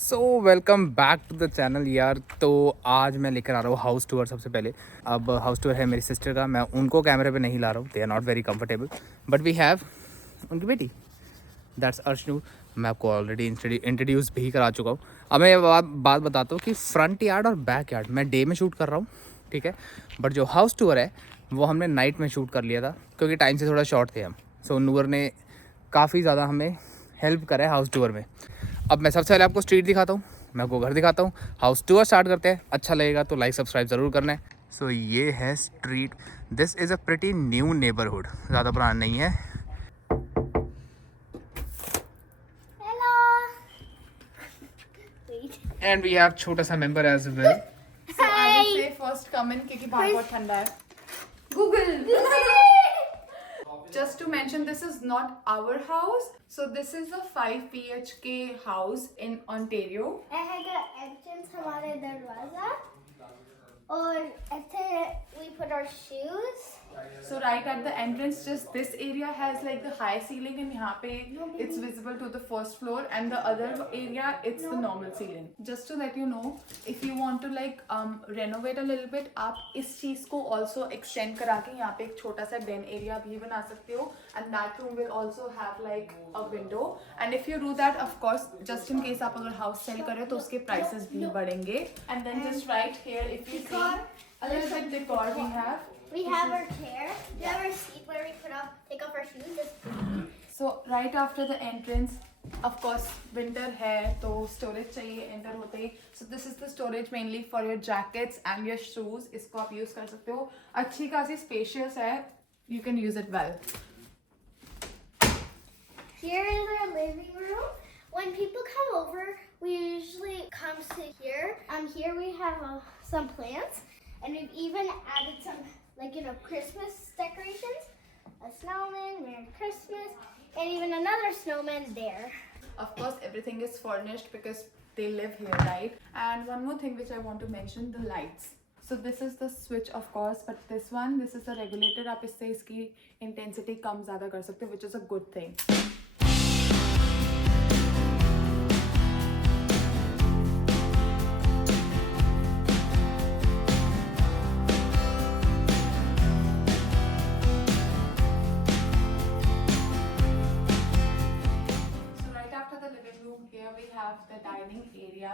So welcome back to the channel यार। तो आज मैं लेकर आ रहा हूँ हाउस टूर। सबसे पहले अब हाउस टूर है मेरी सिस्टर का। मैं उनको कैमरे पे नहीं ला रहा हूँ, they are not very comfortable, but we have उनकी बेटी, दैट्स अर्शनूर। मैं आपको ऑलरेडी इंट्रोड्यूस भी करा चुका हूँ। अब मैं ये बात बताता हूँ कि फ्रंट यार्ड और बैक यार्ड मैं डे में शूट कर रहा हूँ, ठीक है, बट जो हाउस टूर है वो हमने नाइट में शूट कर लिया था क्योंकि टाइम से थोड़ा शॉर्ट थे हम। सो नूर ने काफ़ी ज़्यादा हमें हेल्प करा है हाउस टूर में। अब मैं सबसे पहले आपको स्ट्रीट दिखाता हूँ, मैं आपको घर दिखाता हूँ, हाउस टूर स्टार्ट करते हैं। अच्छा लगेगा तो लाइक सब्सक्राइब ज़रूर करना है। सो ये है street. This is a pretty new neighbourhood, ज़्यादा पुराना नहीं है। Hello. Wait. And we have छोटा सा member as well. So I will say first come in क्योंकि बाहर बहुत ठंडा है. Google. Just to mention, this is not our house. So this is a 5 BHK house in Ontario. I had the entrance हमारे दरवाजा और ऐसे we put our shoes. So right at the entrance, just this area has like the high ceiling and यहाँ पे it's visible to the first floor, and the other area it's the normal ceiling. Just to let you know, if you want to like renovate a little bit, आप इस चीज को also extend करा के यहाँ पे एक छोटा सा den area भी बना सकते हो, and that room will also have like a window. And if you do that, of course, just in case आप अगर house sell करें तो उसके prices भी बढ़ेंगे. And then just right here, if you see a little bit decor we have. We have our chair. We have our seat where we take off our shoes. So right after the entrance, of course, winter है तो storage चाहिए enter होते ही. So this is the storage mainly for your jackets and your shoes. इसको आप use कर सकते हो. अच्छी खासी spacious है. You can use it well. Here is our living room. When people come over, we usually come sit here. Here we have some plants, and we've even added some, Christmas decorations. A snowman, Merry Christmas, and even another snowman there. Of course, everything is furnished because they live here, right? And one more thing which I want to mention, the lights. So this is the switch, of course, but this is the regulator. आप इससे इसकी intensity कम ज़्यादा कर सकते हो, which is a good thing. Here we have the dining area.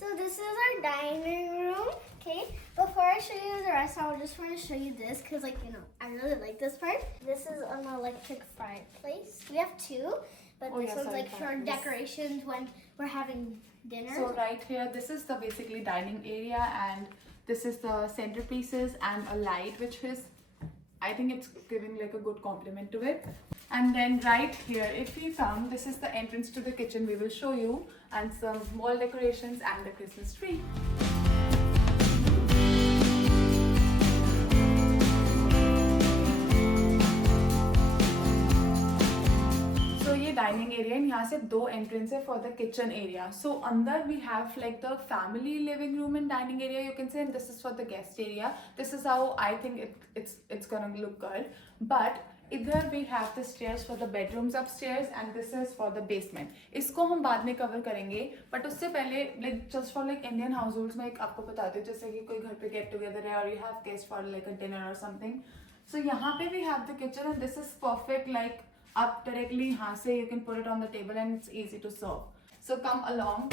So this is our dining room. Okay, before I show you the rest, I just want to show you this because, I really like this part. This is an electric fireplace. We have two, but this one's like for decorations when we're having dinner. So right here, this is the basically dining area, and this is the centerpieces and a light, which is, I think it's giving like a good compliment to it. And then right here, if we found, this is the entrance to the kitchen, we will show you, and some wall decorations and the Christmas tree. Dining area, and यहाँ से दो entrance है for the kitchen area. So अंदर we have like the family living room and dining area, you can say, and this is for the guest area. This is how I think it's gonna look good. But इधर we have the stairs for the bedrooms upstairs, and this is for the basement. इसको हम बाद में cover करेंगे, but उससे पहले like just for like Indian households मैं एक आपको बताती हूँ, जैसे कि कोई घर पे get together है or you have guests for like a dinner or something. So यहाँ पे we have the kitchen, and this is perfect, like up directly यहाँ से you can put it on the table and it's easy to serve. So come along.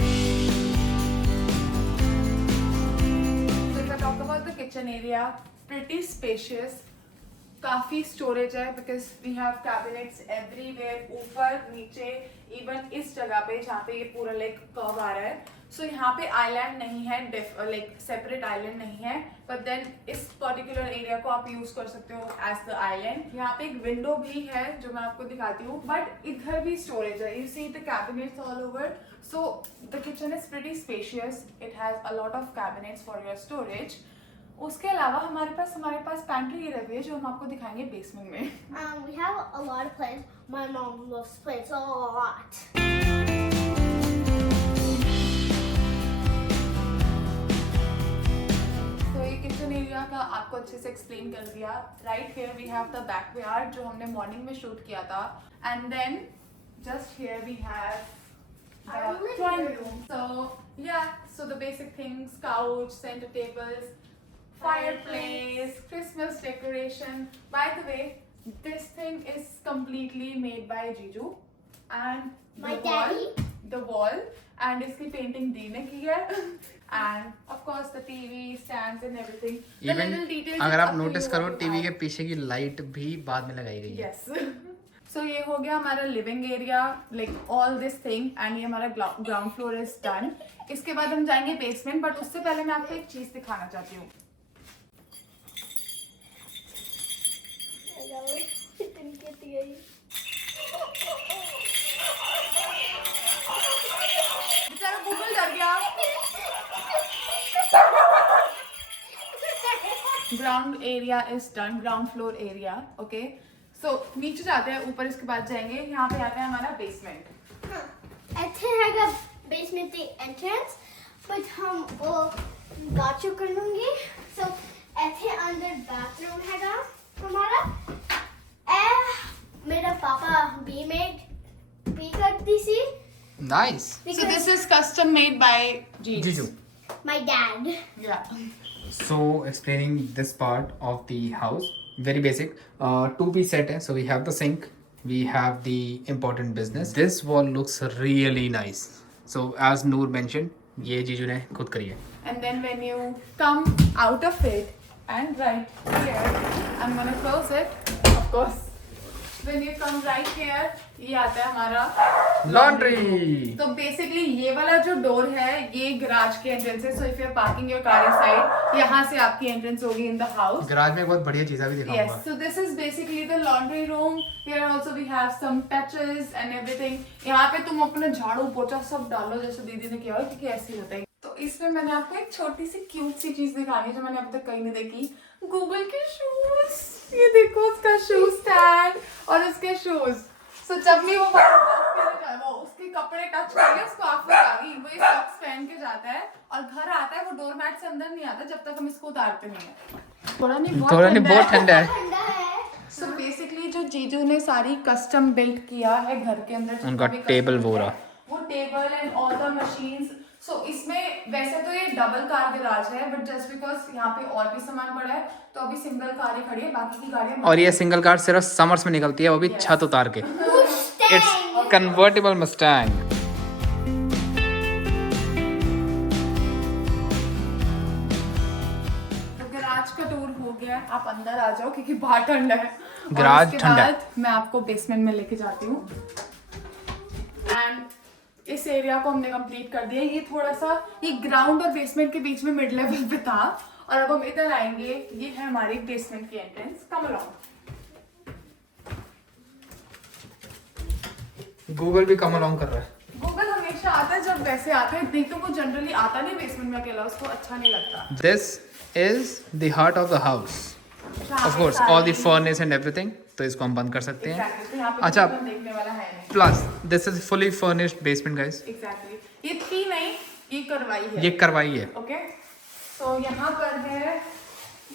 So if I talk about the kitchen area, pretty spacious. काफी storage है because we have cabinets everywhere, ऊपर नीचे, even इस जगह पे जहाँ पे ये पूरा like curve आ रहा है. So यहाँ पे island नहीं है, like separate island नहीं है, but then इस particular area को आप use कर सकते हो as the island. यहाँ पे एक window भी है जो मैं आपको दिखाती हूँ, but इधर भी storage है. You see the cabinets all over. So the kitchen is pretty spacious. It has a lot of cabinets for your storage. उसके अलावा हमारे पास पैंट्री रखी है जो हम आपको दिखाएंगे बेसमेंट में. We have a lot of plants. My mom loves plants a lot. Area का आपको अच्छे से एक्सप्लेन कर दिया. Right here we have the backyard जो हमने मॉर्निंग में शूट किया था. And then just here we have Our living drawing room. room. So yeah, so the basic things: couch, center tables, fireplace, Christmas decoration. By the way, this thing is completely made by Jiju, and My the wall, and इसकी painting दी ने की है, and of course the TV stands and everything. The even little details. अगर is आप up to notice you करो what you TV add. के पीछे की लाइट भी बाद में लगाई गई है. Yes. So ये हो गया हमारा living area, like all this thing, and ये हमारा ग्राउंड फ्लोर इज डन. इसके बाद हम जाएंगे बेसमेंट, बट उससे पहले मैं आपको एक चीज दिखाना चाहती हूँ. बेचारा गूगल डर गया. Ground area is done, ground floor area. Okay, so नीचे जाते हैं, ऊपर इसके बाद जाएंगे. यहाँ पे आता है हमारा बेसमेंट. ਇੱਥੇ ਹੈਗਾ basement the entrance, but हम वो बात चुप कर लूँगी. So ਇੱਥੇ अंदर bathroom हैगा हमारा. मेरा पापा भी करती सी. Nice. So this is custom made by जीजू. My dad. Yeah. So explaining this part of the house, very basic. Two-piece set है. So we have the sink, we have the important business. This wall looks really nice. So as Noor mentioned, ये जीजू ने खुद करी है. And then when you come out of it and right here, I'm gonna close it, of course. When you come right here, ये आता है हमारा Laundry. तो बेसिकली ये वाला जो डोर है ये गैराज के एंट्रेंस है. So if you are parking your car inside, यहाँ से आपकी एंट्रेंस होगी इन द हाउस. गैराज में बहुत बढ़िया चीज़ भी दिखाऊंगा. Yes, so this is basically the laundry room. Here also we have some touches and everything. यहाँ पे तुम अपना झाड़ू पोछा सब डालो जैसे दीदी ने किया है, क्योंकि ऐसे ही होता है. तो इसमें मैंने आपको एक छोटी सी क्यूट सी चीज दिखानी है जो मैंने अब तक कहीं नहीं देखी. गूगल के शूज. ये देखो उसका शू स्टैंड और उसके शूज. सो जब भी वो उसके कपड़े टच करेंगे उसको आफत आ गई. वो ये सॉक्स पहन के जाता है और घर आता है. वो डोर मैट से अंदर नहीं आता जब तक हम इसको उतारते नहीं है. थोड़ा नहीं बहुत ठंडा है. ठंडा है. सो बेसिकली जो जीजू ने सारी कस्टम बिल्ड किया है घर के अंदर, जितना उनका भी टेबल custom वो है, रहा. वो table and all the machines. So इसमें वैसे तो ये डबल कार गैराज है, बट जस्ट बिकॉज यहाँ पे और भी सामान पड़ा है तो अभी सिंगल कार ही खड़ी है, बाकी की गाड़ियाँ. और ये सिंगल कार सिर्फ समर्स में निकलती है, वो भी छत उतार के. It's convertible Mustang. तो गैराज का टूर हो गया. आप अंदर आ जाओ क्योंकि बाहर ठंडा है. और गैराज उसके ठंडा है. बाद मैं आपको बेसमेंट में लेके जाती हूँ. एंड इस एरिया को हमने कंप्लीट कर दिया. ये थोड़ा सा ये ग्राउंड और बेसमेंट के बीच में मिड लेवल पे था, और अब हम इधर आएंगे. ये है हमारी बेसमेंट की एंट्रेंस. Come along. गूगल भी कम अलोंग कर रहा है. गूगल हमेशा आता है जब वैसे आता है, नहीं तो वो जनरली आता नहीं बेसमेंट में अकेला, उसको अच्छा नहीं लगता. This is the heart of the house. Of course all the furnace and everything. तो इसको हम बंद कर सकते हैं. Exactly. तो यहाँ पे अच्छा. कोई देखने वाला है नहीं. Plus this is fully furnished basement guys. Exactly. ये थी नहीं, ये करवाई है. ये करवाई है. ओके. तो यहाँ पर है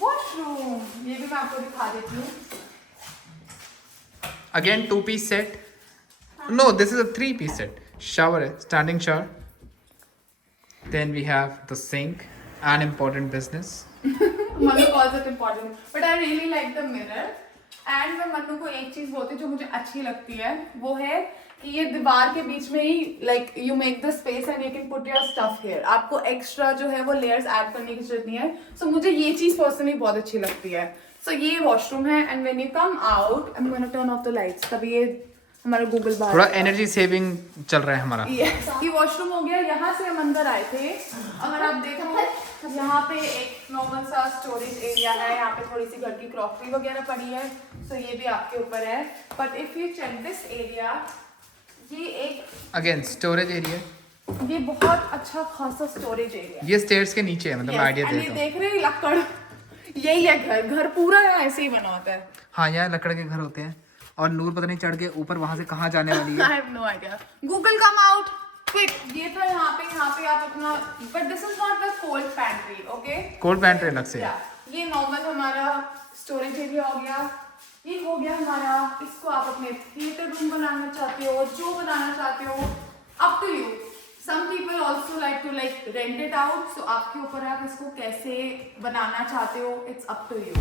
वॉशरूम. ये भी मैं आपको दिखा देती हूँ. Again two piece set. No this is a three piece set. Shower है, standing shower. Then we have the sink, an important business. Manu calls it important, but I really like the mirror. And मैं मनु को एक चीज बोलती हूँ जो मुझे अच्छी लगती है, वो है कि ये दीवार के बीच में ही like you make the space and you can put your stuff here. आपको एक्स्ट्रा जो है वो लेयर्स ऐड करने की जरूरत नहीं है. सो मुझे ये चीज पर्सनली बहुत अच्छी लगती है. सो ये वॉशरूम है. And when you come out, I am gonna turn off the lights. तभी ये हमारा गूगल बार थोड़ा एनर्जी सेविंग चल रहा है हमारा. ये वॉशरूम हो गया. यहाँ से हम अंदर आए थे. अगर आप देखो यहाँ पे एक नॉर्मल सा स्टोरेज एरिया है. यहाँ पे थोड़ी सी घर की क्रॉकरी वगैरह पड़ी है. सो ये भी आपके ऊपर है. But if you check this area, ये एक अगेन स्टोरेज एरिया. ये बहुत अच्छा खासा स्टोरेज एरिया. ये स्टेयर्स के नीचे है, मतलब आइडिया ये देता हूँ. देख रहे हैं लक्कड़. यही है घर पूरा यहाँ ऐसे ही बना होता है. हाँ, यहाँ लकड़ के घर होते हैं. और नूर पता नहीं चढ़ के ऊपर वहां से कहाँ जाने वाली है. I have no idea. Google come out quick. ये था यहाँ पे आप अपना. But this is not the cold pantry, okay? Cold pantry अलग से है. Yeah. ये नॉर्मल हमारा स्टोरेज एरिया हो गया, ये हो गया हमारा, इसको आप अपने थिएटर रूम बनाना चाहते हो, जो बनाना चाहते हो, up to you. Some people also like to rent it out, so आपके ऊपर आप इसको कैसे बनाना चाहते हो, इट्स अप टू यू।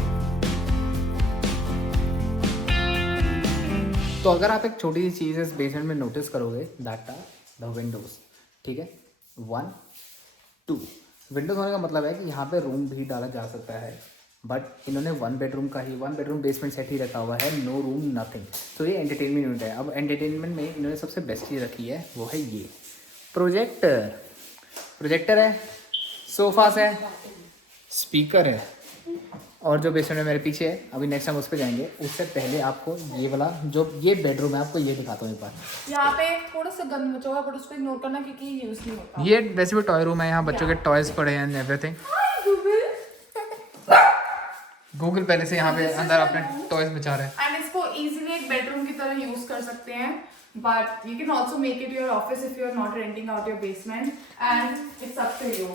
तो अगर आप एक छोटी सी चीज़ इस बेसमेंट में नोटिस करोगे, दैट आर द विंडोज। ठीक है, 1 2 विंडोज होने का मतलब है कि यहाँ पे रूम भी डाला जा सकता है, बट इन्होंने 1 बेडरूम का ही 1 बेडरूम बेसमेंट सेट ही रखा हुआ है, नो रूम नथिंग। तो ये एंटरटेनमेंट यूनिट है। अब एंटरटेनमेंट में इन्होंने सबसे बेस्ट चीज़ रखी है, वो है ये प्रोजेक्टर है, सोफास है, स्पीकर है, और जो बेसमेंट में मेरे पीछे है, अभी नेक्स्ट टाइम उस पर जाएंगे। उससे पहले आपको ये वाला जो ये बेडरूम है, आपको ये दिखाता हूँ एक बार। यहाँ पे थोड़ा सा गंद मचा हुआ, बट उसको इग्नोर करना क्योंकि ये यूज नहीं होता। ये वैसे भी टॉय रूम है, यहाँ बच्चों के टॉयज पड़े हैं एंड एवरीथिंग। गूगल पहले से यहाँ पे अंदर अपने टॉयज बचा रहे हैं। एंड इसको इजीली एक बेडरूम की तरह यूज कर सकते हैं, but you can also make it your office if you are not renting out your basement, and it's up to you.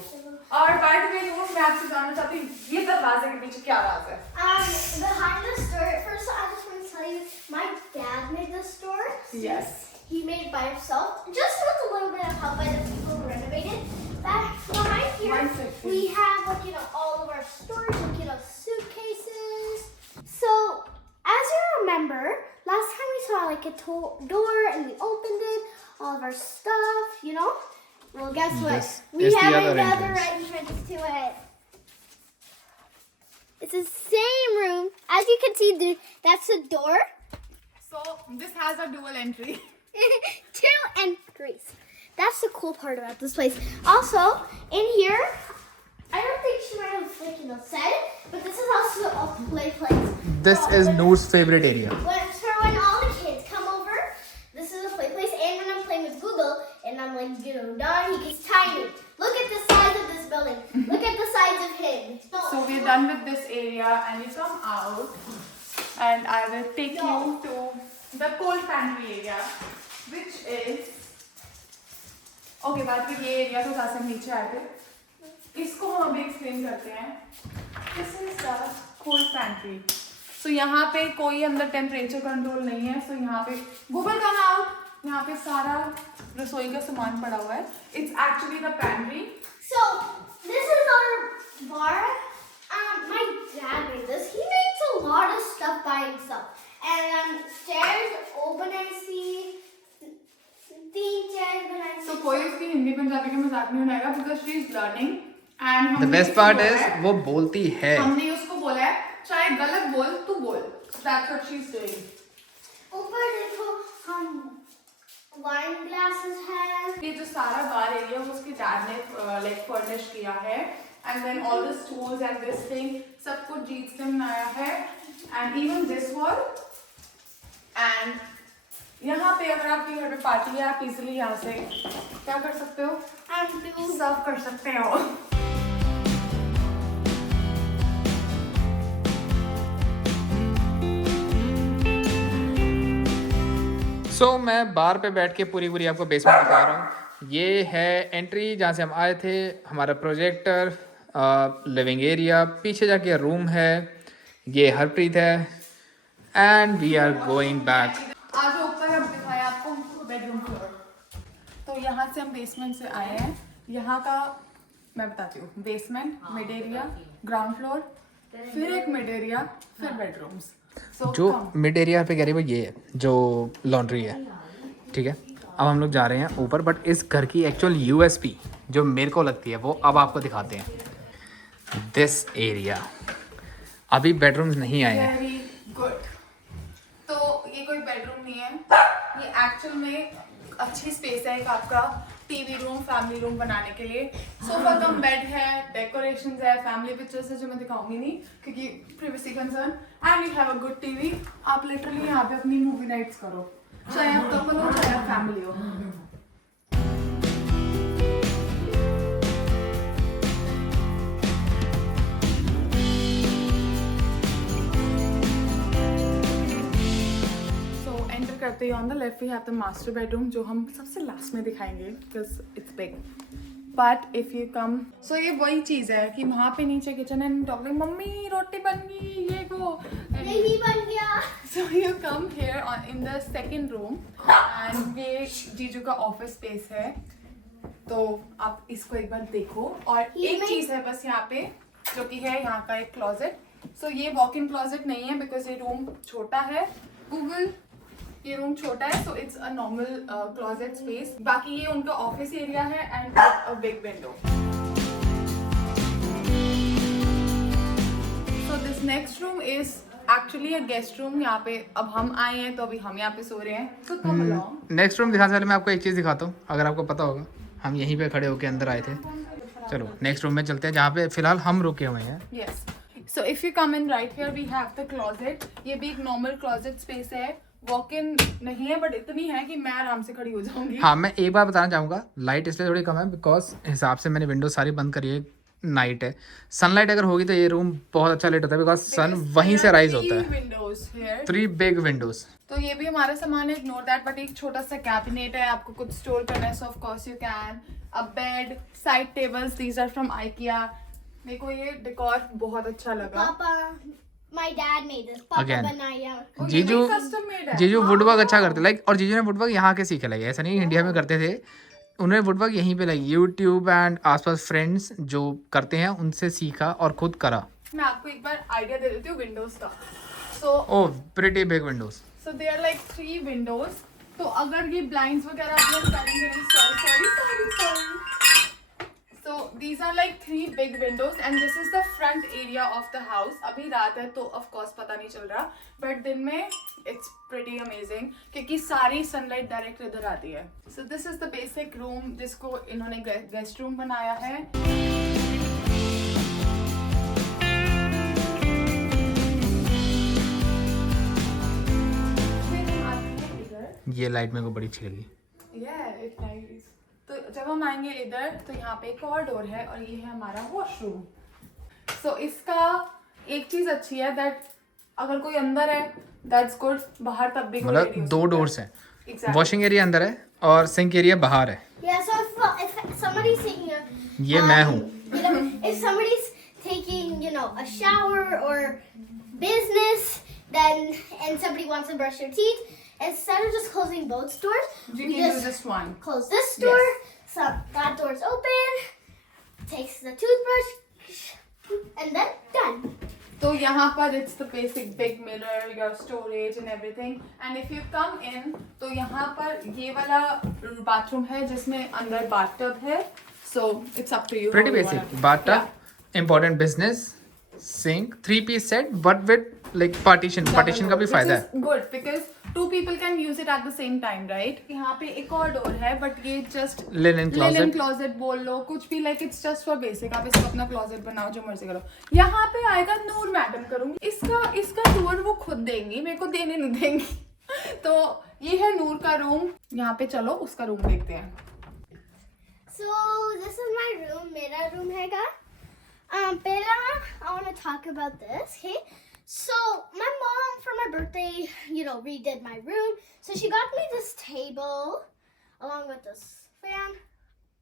और बाय द वे मैं आपसे जानना चाहती हूँ, ये दरवाजे के पीछे क्या राज है? Behind the store, first I just want to tell you, my dad made this store. Yes. He made it by himself, just with a little bit of help by the people who renovated. Back behind here, we have all of our storage, suitcases. So, as you remember, last time we saw a door and we opened it, all of our stuff, Well, guess what? This We is the have other another entrance. entrance to it. It's the same room. As you can see, that's the door. So this has a dual entry. 2 entries. That's the cool part about this place. Also, in here, I don't think she might have said it, but this is also a play place. This is Noor's favorite area. When all the kids come over, this is a play place. And when I'm playing with Google, and I'm done, he gets tiny. Look at the size of this building. Look at the size of him. So we're done with this area, and you come out, and I will take you to the cold pantry area, which is okay. बात ये area तो जहाँ से हम नीचे आए थे, इसको हम अभी एक्सप्लेन करते हैं। This is the cold pantry. So यहाँ पे कोई अंदर टेम्परेचर कंट्रोल नहीं है। So यहाँ पे गूगल कम आउट, यहाँ पे सारा रसोई का सामान पड़ा हुआ है। It's actually the pantry. So this is our bar. My dad made this. He makes a lot of stuff by himself. And stairs open and see. So कोई उसकी हिंदी पंजाबी का मजाक नहीं उड़ाएगा because she is learning. And The best part is वो बोलती है। हमने उसको बोला है चाहे गलत बोल तू बोल। That's what she's doing. ऊपर देखो हम वाइन ग्लासेस हैं। ये जो सारा बार एरिया वो उसके डैड ने फर्निश किया है, and then all the stools and this thing सब कुछ जीत ने बनाया है, and even this wall, and यहाँ पे अगर आपके घर पे पार्टी है आप इजीली यहाँ से क्या कर सकते हो, सर्व कर सकते हो। सो मैं बार पे बैठ के पूरी आपको बेसमेंट दिखा रहा हूँ। ये है एंट्री जहाँ से हम आए थे, हमारा प्रोजेक्टर, लिविंग एरिया, पीछे जाके रूम है, ये हरप्रीत है, and we are going back. आज ऊपर हम दिखाया आपको बेडरूम फ्लोर। तो यहाँ से हम बेसमेंट से आए हैं। यहाँ का मैं बताती हूँ, basement, mid area, ground floor, फिर एक मिड एरिया, फिर बेडरूम्स। जो मिड एरिया पे कह रही है वो ये है जो लॉन्ड्री है, ठीक है। अब हम लोग जा रहे हैं ऊपर, बट इस घर की एक्चुअल यूएसपी जो मेरे को लगती है वो अब आपको दिखाते हैं। दिस एरिया अभी बेडरूम्स नहीं आए हैं। Very good. तो ये कोई बेडरूम नहीं है, ये एक्चुअल में अच्छी स्पेस है एक आपका टीवी रूम, फैमिली रूम बनाने के लिए। सोफा कम बेड है, डेकोरेशंस है, फैमिली पिक्चर्स है जो मैं दिखाऊंगी नहीं क्योंकि privacy concern, and you have a good TV. आप लिटरली यहाँ पे अपनी मूवी नाइट्स करो, चाहे आप कपल हो चाहे आप फैमिली हो। करते ही on the left we have the master bedroom जो हम सबसे लास्ट में दिखाएंगे because it's big. But if you come, so ये वही चीज है कि वहाँ पे नीचे किचन है, टॉकिंग मम्मी रोटी बन गई ये वो, यही बन गया। so you come here in the second room and ये जीजू का ऑफिस स्पेस है, तो आप इसको एक बार देखो। और एक चीज है बस यहाँ पे जो कि है यहाँ का एक क्लोजेट। सो ये वॉक इन क्लोजेट नहीं है बिकॉज ये रूम छोटा है, गूगल ये रूम छोटा है, so it's a normal closet space. बाकी ये उनका ऑफिस एरिया है and a big window. So this next room is actually a guest room. यहाँ पे अब हम आए हैं तो अभी हम यहाँ पे सो रहे हैं, so come along। Next room दिखाने से पहले मैं आपको एक चीज़ दिखाता हूँ, अगर आपको पता होगा हम यहीं पे खड़े होके अंदर आए थे। चलो नेक्स्ट रूम में चलते हैं जहाँ पे फिलहाल हम रुके हुए हैं। Yes. So if you come in right here, we have the closet. ये भी एक normal closet space है, walk-in नहीं है, but इतनी है कि मैं आराम से खड़ी हो जाऊंगी। हाँ, मैं एक बार बताना चाहूँगा, लाइट इसलिए थोड़ी कम है बिकॉज हिसाब से मैंने विंडो सारी बंद करी है, नाइट है। सनलाइट अगर होगी तो ये रूम बहुत अच्छा लाइट होता है बिकॉज सन वहीं से राइज होता है। Windows here. 3 big Windows. तो ये भी हमारा सामान है, इग्नोर दैट, बट एक छोटा सा कैबिनेट है, आपको कुछ स्टोर करना है, so of course you can. A bed, side tables, these are from IKEA। मेरे को ये डेकोर बहुत अच्छा लगा। Papa, my dad made this. Papa Again. बनाया। और ये जीजू भी custom made है। जीजू वुडवर्क अच्छा करते लाइक, और जीजू ने वुडवर्क यहाँ के सीखे लाइक, ऐसा नहीं इंडिया में करते थे, उन्होंने वुडवर्क यहीं पे लाइक यूट्यूब एंड आसपास फ्रेंड्स जो करते हैं उनसे सीखा और खुद करा। मैं आपको एक बार आइडिया दे देती हूँ विंडोज का। So oh pretty big windows. So they are like 3 windows. तो अगर ये ब्लाइंड्स वगैरह आप लोग करेंगे नहीं, sorry. So these are like 3 big windows and this is the front area of the house. अभी रात है तो of course पता नहीं चल रहा, but दिन में it's pretty amazing क्योंकि सारी sunlight direct इधर आती है। So this is the basic room जिसको इन्होंने guest room बनाया है। फिर हम आते हैं इधर। ये लाइट मेरे को बड़ी अच्छी लगी। Yeah, it's nice. तो जब हम आएंगे इधर तो यहाँ पे एक और डोर है और ये है हमारा वॉशरूम। सो इसका एक चीज अच्छी है दैट अगर कोई अंदर है दैट्स गुड, बाहर तब भी मतलब 2 डोर्स हैं, Exactly. वॉशिंग एरिया अंदर है और सिंक एरिया बाहर है। Yeah, so if somebody's taking a ये मैं हूँ। you know, if somebody's taking, you know, a shower or business, then and somebody wants to brush their teeth, instead of just closing both doors, You we can do just just one. close this door. Yes. So that door's open. Takes the toothbrush, and then done. तो यहाँ पर it's the basic big mirror, your storage and everything. And if you come in, तो यहाँ पर ये वाला bathroom है जिसमें अंदर bathtub है. So it's up to you. Pretty how you basic. wanna- Bathtub, important business, sink, 3-piece set, but with like partition. Partition का भी फायदा है। Which is good because 2 people can use it at the same time, right? यहाँ पे एक और door है but ये just Linen closet. closet बोल लो, कुछ भी like it's just for basic. आप इसको अपना closet बनाओ जो मर्जी करो। यहाँ पे आएगा नूर मैडम करूँगी, इसका टूर वो खुद देंगी, मेरे को देने नहीं देंगी। तो ये है नूर का रूम। यहाँ पे चलो उसका रूम देखते हैं। So this is my room. मेरा room हैगा. पहला I want to talk about this. Okay. So my mom for my birthday, you know, redid my room. So she got me this table along with this fan.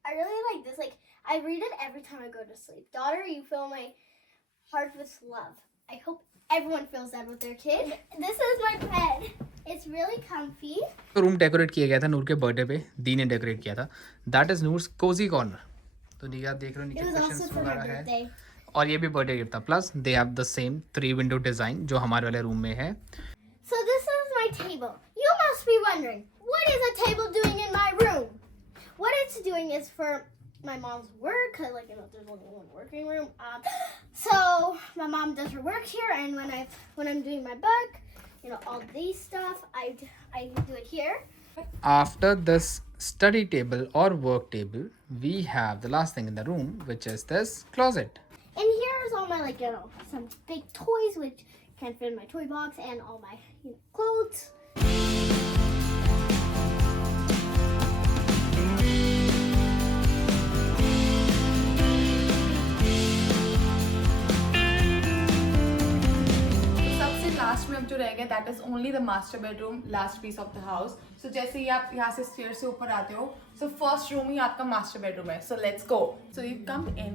I really like this. Like I read it every time I go to sleep. Daughter, you fill my heart with love. I hope everyone feels that with their kid. This is my bed. It's really comfy. Room decorate किया गया था नूर के birthday पे, दी ने decorate किया था। That is Noor's cosy corner. तो नीचे आप देख रहे हो It नीचे was also cushions for my वगैरह है birthday. और ये भी बर्थडे गिफ्ट था। Plus they have the same 3 window design जो हमारे वाले रूम में है। So this is my table. You must be wondering, what is a table doing in my room? What it's doing is for my mom's work, cause like you know, there's only one working room. So my mom does her work here, and when I'm doing my book, you know, all these stuff, I do it here. After this study table or work table, we have the last thing in the room, which is this closet. And here's all my like you know some big toys which can't fit in my toy box, and all my clothes. सबसे last में अब जो रह गया that is only the master bedroom, last piece of the house. So जैसे ही आप यहाँ से स्टेयर से ऊपर आते हो, सो फर्स्ट रूम ही आपका मास्टर बेडरूम है. So let's go. So you come in.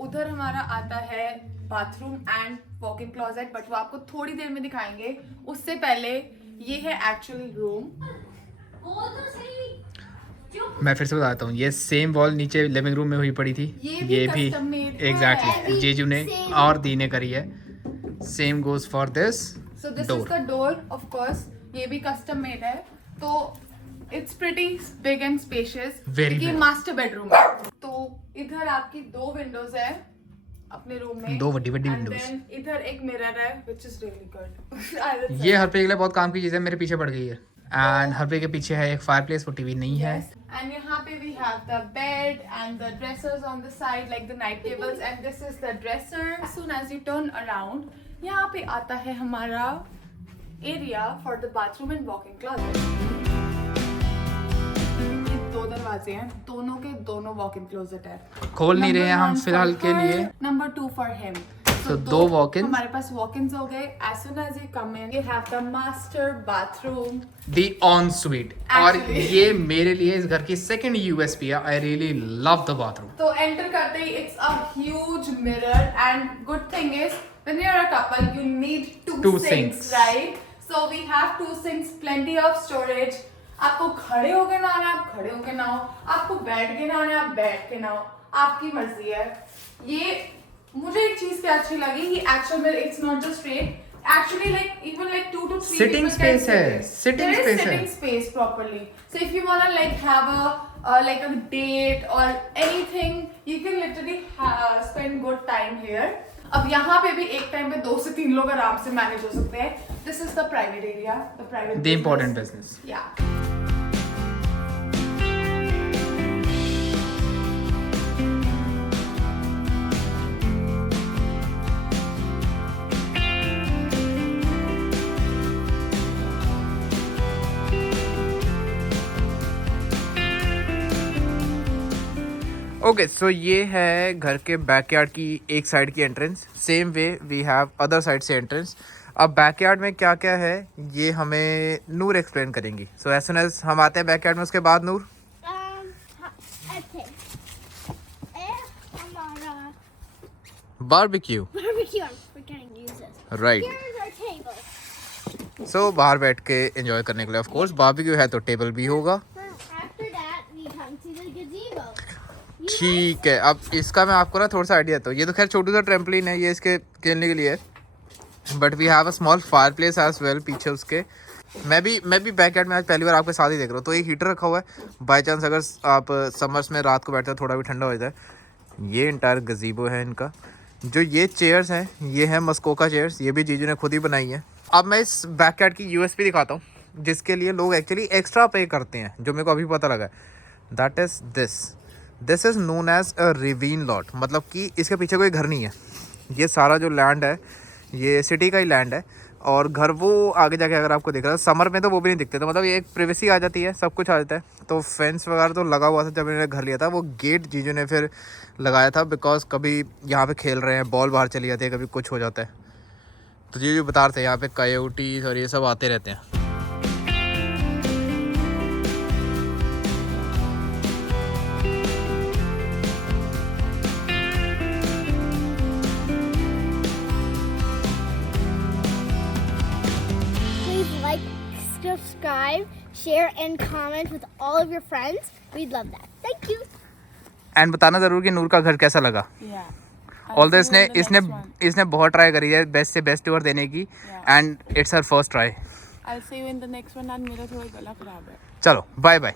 उधर हमारा आता है bathroom and walk in closet, but वो आपको थोड़ी देर में दिखाएंगे. उससे पहले ये है एक्चुअली रूम. मैं फिर से बताता हूँ, ये सेम वॉल नीचे लिविंग रूम में हुई पड़ी थी. ये भी custom made है. एग्जैक्टली जीजू ने और दी ने करी है. Same goes for this So this door. is the door, of course. ये भी custom made है. तो it's pretty big and spacious. Very ये big. master bedroom है. तो इधर आपकी 2 windows है अपने रूम में. 2 बड़ी And windows. then इधर एक mirror है, which is really good. I would say. ये हरप्रीत के लिए बहुत काम की चीज़ है, मेरे पीछे पड़ गई है. एंड हरप्रीत के पीछे है एक फायर प्लेस, वो टीवी नहीं है. Yes. And यहाँ पे we have the bed and the dressers on the side, like the night tables, and this is the dresser. As soon as you turn around, यहाँ पे आता है हमारा area for the bathroom and walk-in closet. ये 2 दरवाजे हैं, दोनों के दोनों walk-in closet है. खोल नहीं रहे हैं हम Number 1 फिलहाल for के her, लिए. Number 2 for him. So, 2 walk-ins. हमारे पास walk-ins हो गए. As soon as you come in, you have the master bathroom. The on sweet. और Actually. ये मेरे लिए इस घर की सेकंड यूएसपी है. I really love the bathroom. तो एंटर करते ही it's a huge mirror, and good thing is when you're a couple you need two sinks. sinks, right? So we have 2 sinks, plenty of storage. आपको खड़े होके नहाना है, आप खड़े होके नहाओ. आपको बैठ के नहाना है, आप बैठ के नहाओ. आपकी मर्जी है. ये मुझे एक चीज क्या अच्छी लगी कि एक्चुअल में it's not just straight. Actually, like even like 2 to 3 Sitting people can space sit है, there. sitting There is space है. sitting space properly. So if you wanna like have a like a date or anything, you can literally spend good time here. अब यहाँ पे भी एक time पे 2 से 3 लोग आराम से मैनेज हो सकते हैं. This is the private area, the private. The important business. Yeah. Okay so ये है घर के बैकयार्ड की एक साइड की entrance. Same way we have other side से एंट्रेंस. अब बैकयार्ड में क्या क्या है ये हमें नूर एक्सप्लेन करेंगी. सो एज सुन एज हम आते हैं बैकयार्ड में, उसके बाद नूर. Okay. हमारा barbecue. barbecue. We're gonna use this. Right. Here's our table. सो बाहर बैठ के एंजॉय करने के लिए ऑफ कोर्स बारबेक्यू है तो टेबल भी होगा. After that, we come to the gazebo. ठीक है. अब इसका मैं आपको ना थोड़ा सा आइडिया देता हूँ. ये तो खैर छोटू सा ट्रैम्पलिन है, ये इसके खेलने के लिए. But we have a small fireplace as well पीछे उसके. मैं भी बैकयार्ड में आज पहली बार आपके साथ ही देख रहा हूँ. तो एक हीटर रखा हुआ है, बाई चांस अगर आप समर्स में रात को बैठते हैं थोड़ा भी ठंडा हो जाए. ये इंटायर गजीबो है इनका. जो ये चेयर्स हैं ये हैं मस्कोका चेयर्स, ये भी जीजू ने खुद ही बनाई है. अब मैं इस बैकयार्ड की यूएसपी दिखाता हूँ जिसके लिए लोग एक्चुअली एक्स्ट्रा पे करते हैं, जो मेरे को अभी पता लगा. That is this is known as a ravine lot. मतलब कि इसके पीछे कोई घर नहीं है. ये सारा जो लैंड है ये सिटी का ही लैंड है. और घर वो आगे जाके अगर आपको दिख रहा है, समर में तो वो भी नहीं दिखते. तो मतलब ये एक प्राइवेसी आ जाती है, सब कुछ आ जाता है. तो फेंस वगैरह तो लगा हुआ था जब इन्होंने घर लिया था. वो गेट जीजू ने फिर लगाया था बिकॉज कभी यहाँ पे खेल रहे हैं, बॉल बाहर चली जाती है, कभी कुछ हो जाता है. तो जीजू बता रहे थे यहाँ पे कयोटीज और ये सब आते रहते हैं. Please like, subscribe, share, and comment with all of your friends. We'd love that. Thank you. And बताना ज़रूर कि नूर का घर कैसा लगा. Yeah. ऑल्दो इसने बहुत ट्राई करी है बेस्ट से बेस्ट टूर देने की. And it's her first try. I'll see you in the next one. And मेरा थोड़ा गला खराब है. चलो बाय बाय.